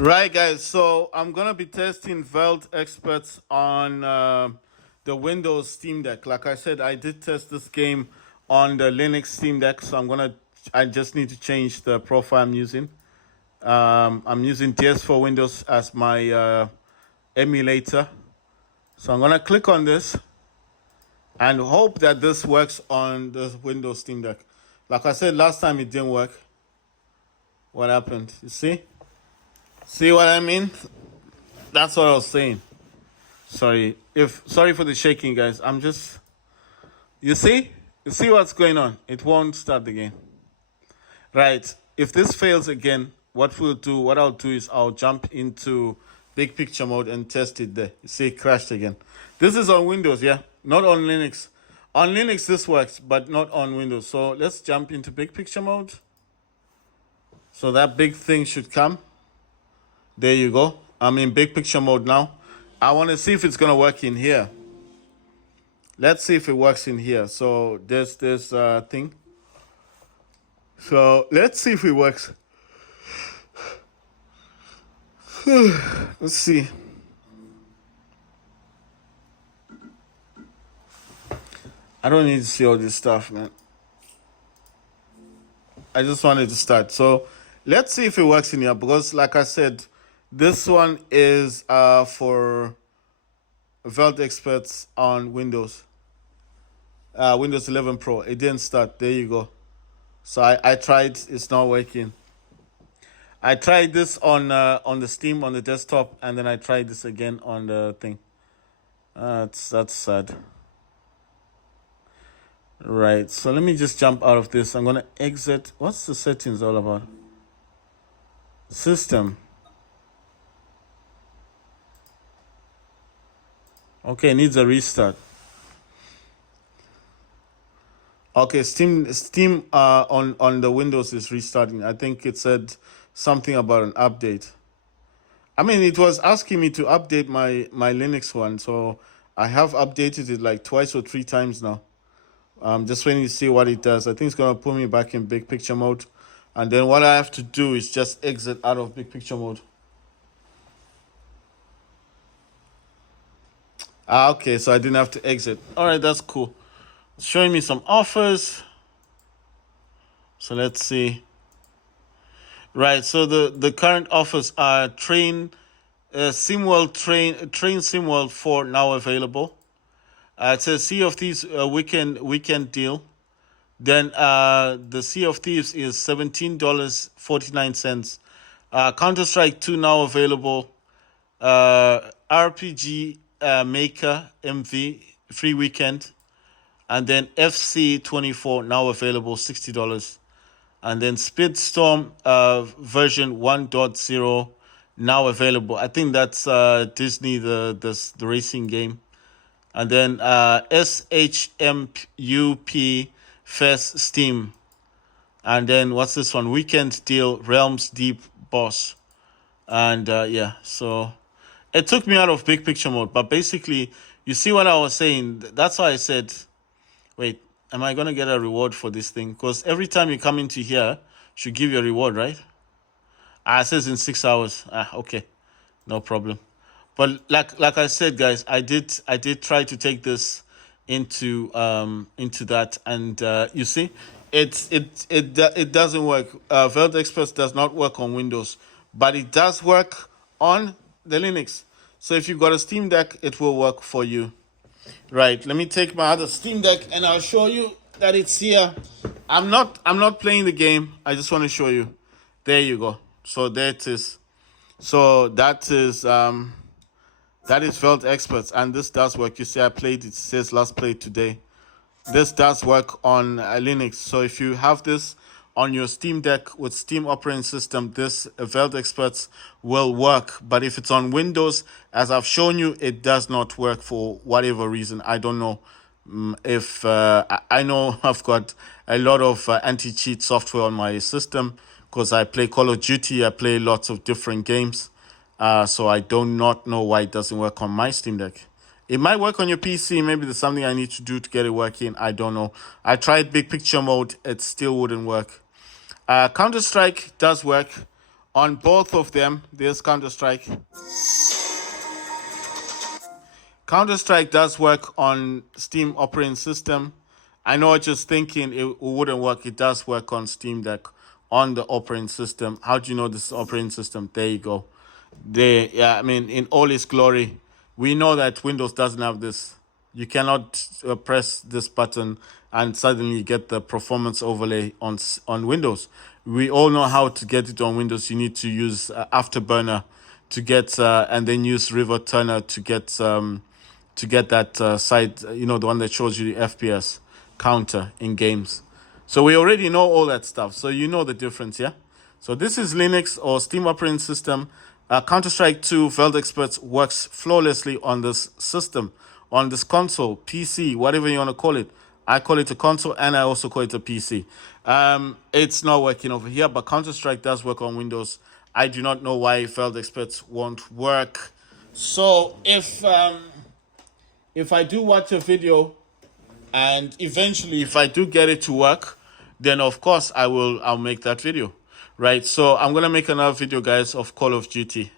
Right, guys. So I'm gonna be testing Veld Experts on the Windows Steam Deck. Like I said, I did test this game on the Linux Steam Deck, so I just need to change the profile I'm using. I'm using DS4 Windows as my emulator. So I'm gonna click on this and hope that this works on the Windows Steam Deck. Like I said last time, it didn't work. What happened? You see? See what I mean? That's what I was saying. Sorry for the shaking, guys. You see? You see what's going on? It won't start again. Right. If this fails again, what I'll do is I'll jump into big picture mode and test it there. You see it crashed again. This is on Windows, yeah? Not on Linux. On Linux this works, but not on Windows. So let's jump into big picture mode. So that big thing should come. There you go. I'm in big picture mode now. I want to see if it's going to work in here. Let's see if it works in here. So there's this thing. So let's see if it works. Let's see. I don't need to see all this stuff, man. I just wanted to start. So let's see if it works in here, because like I said, this one is for Veld Experts on Windows. Windows 11 Pro. It didn't start. There you go. So I tried. It's not working. I tried this on the Steam on the desktop, and then I tried this again on the thing. That's sad. Right. So let me just jump out of this. I'm gonna exit. What's the settings all about? System. Okay, needs a restart. Okay, Steam on the Windows is restarting. I think it said something about an update. I mean, it was asking me to update my Linux one, so I have updated it like twice or three times now. Just waiting to see what it does. I think it's gonna put me back in big picture mode, and then what I have to do is just exit out of big picture mode. Okay, so I didn't have to exit. All right, that's cool. It's showing me some offers. So let's see. Right, so the current offers are SimWorld Train SimWorld 4 now available. It says Sea of Thieves weekend deal. Then the Sea of Thieves is $17.49. Counter-Strike 2 now available. RPG Maker MV free weekend. And then FC 24 now available, $60. And then Speedstorm version 1.0 now available. I think that's Disney, the racing game. And then SHMUP Fest Steam. And then what's this one? Weekend deal, Realms Deep Boss. And yeah, so it took me out of big picture mode. But basically, you see what I was saying? That's why I said, wait, am I going to get a reward for this thing? Because every time you come into here, should give you a reward, right? It says in 6 hours. Okay, no problem. But like I said, guys, I did try to take this into that, and you see, it doesn't work. Veld Express does not work on Windows, but it does work on the Linux. So if you've got a Steam Deck, it will work for you. Right, let me take my other Steam Deck and I'll show you that it's here. I'm not playing the game. I just want to show you. There you go. So there it is. So that is Veld Experts, and this does work. You see, I played it. It says last played today. This does work on Linux. So if you have this on your Steam Deck with Steam operating system, this Veld Experts will work. But if it's on Windows, as I've shown you, it does not work for whatever reason. I don't know if I know I've got a lot of anti-cheat software on my system because I play Call of Duty. I play lots of different games. So I do not know why it doesn't work on my Steam Deck. It might work on your PC. Maybe there's something I need to do to get it working. I don't know. I tried big picture mode. It still wouldn't work. Counter-Strike does work On both of them, there's Counter-Strike. Counter-Strike does work on Steam operating system. I know what you're thinking, it wouldn't work. It does work on Steam Deck on the operating system. How do you know this is operating system? There you go. Yeah, I mean, in all its glory, we know that Windows doesn't have this. You cannot press this button and suddenly get the performance overlay on Windows. We all know how to get it on Windows. You need to use Afterburner to get, and then use River Turner to get that site, the one that shows you the FPS counter in games. So we already know all that stuff. So you know the difference, yeah? So this is Linux or Steam operating system. Counter-Strike 2 Veld Experts works flawlessly on this system, on this console, PC, whatever you want to call it. I call it a console and I also call it a PC. It's not working over here, but Counter-Strike does work on Windows. I do not know why Veld Experts won't work. So if I do watch a video and eventually if I do get it to work, then of course I'll make that video, right? So I'm gonna make another video, guys, of Call of Duty.